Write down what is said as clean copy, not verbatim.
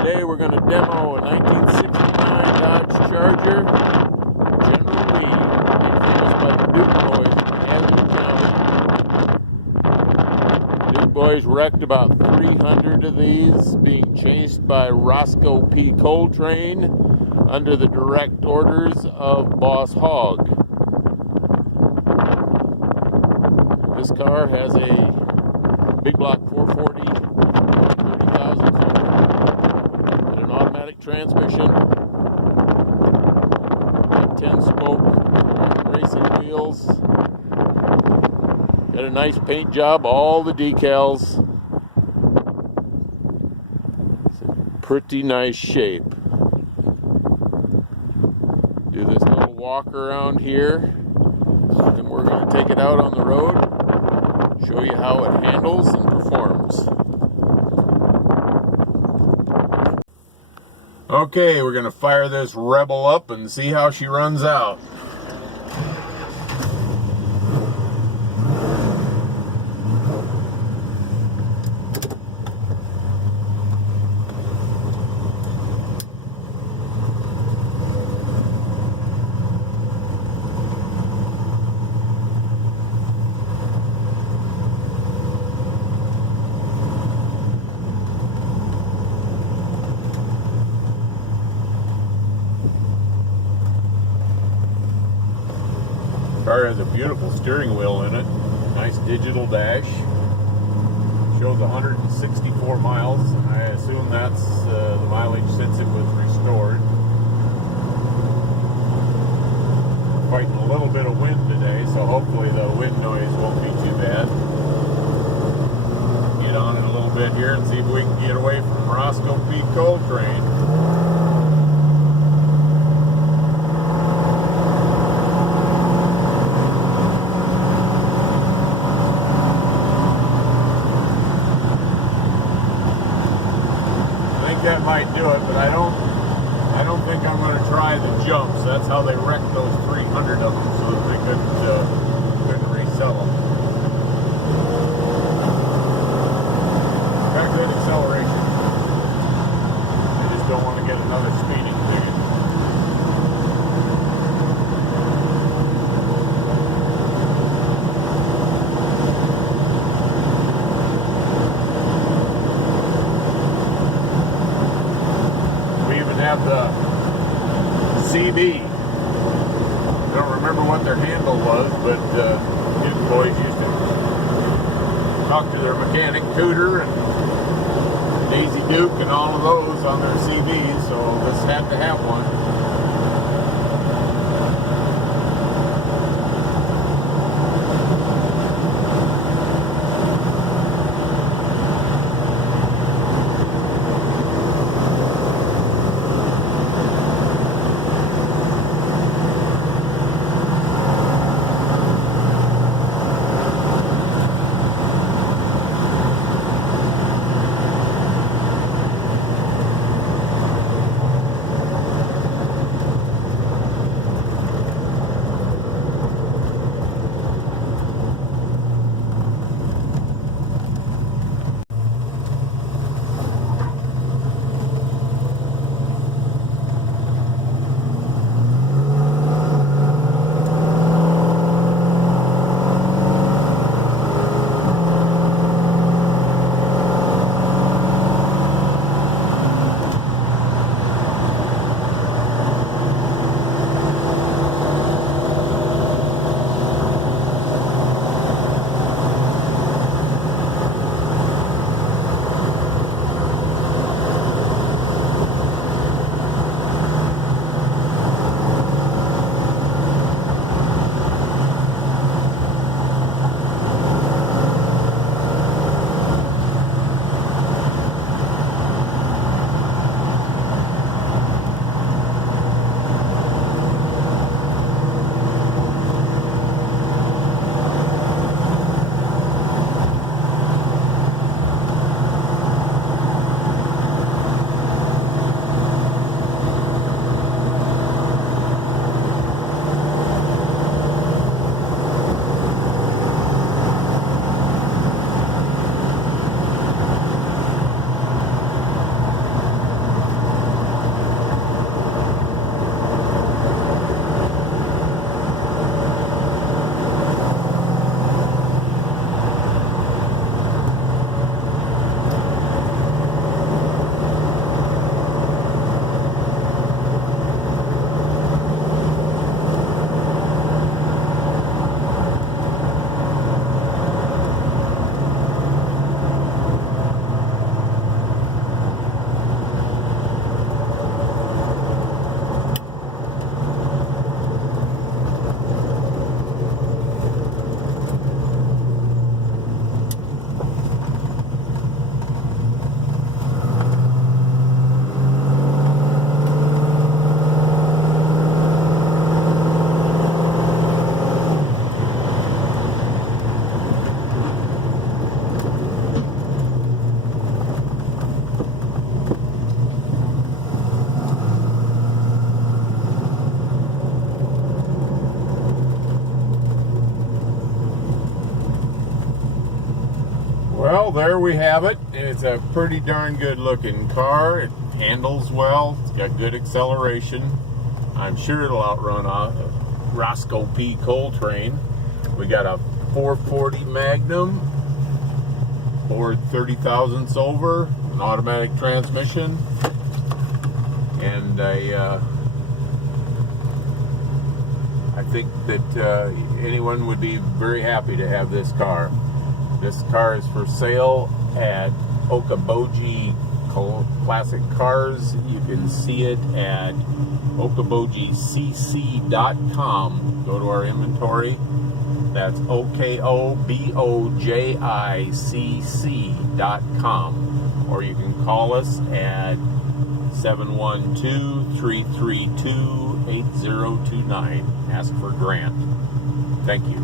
Today we're going to demo a 1969 Dodge Charger, General Lee, made famous by the Duke Boys in Hazard County. Duke Boys wrecked about 300 of these, being chased by Roscoe P. Coltrane under the direct orders of Boss Hogg. This car has a big block 440, 30,000 and an automatic transmission, 10-spoke racing wheels. Got a nice paint job, all the decals. It's in pretty nice shape. Do this little walk around here, then we're going to take it out on the road, show you how it handles and performs. Okay, we're going to fire this Rebel up and see how she runs out. Car has a beautiful steering wheel in it, nice digital dash, shows 164 miles, and I assume that's the mileage since it was restored. We're fighting a little bit of wind today, so hopefully the wind noise won't be too bad. Get on it a little bit here and see if we can get away from Roscoe P. Coltrane. That might do it, but I don't think I'm going to try the jumps. That's how they wrecked those 300 of them, so that they couldn't resell them. Got good acceleration. I just don't want to get another speeding ticket. Have the CB. I don't remember what their handle was, but Duke Boys used to talk to their mechanic, Cooter and Daisy Duke and all of those on their CBs, so this had to have one. Well, there we have it. It's a pretty darn good looking car. It handles well. It's got good acceleration. I'm sure it'll outrun Roscoe P. Coltrane. We got a 440 Magnum, Ford 30 thousandths over, an automatic transmission, and I think that anyone would be very happy to have this car. This car is for sale at Okoboji Classic Cars. You can see it at okobojicc.com. Go to our inventory. That's okobojicc.com. Or you can call us at 712-332-8029. Ask for Grant. Thank you.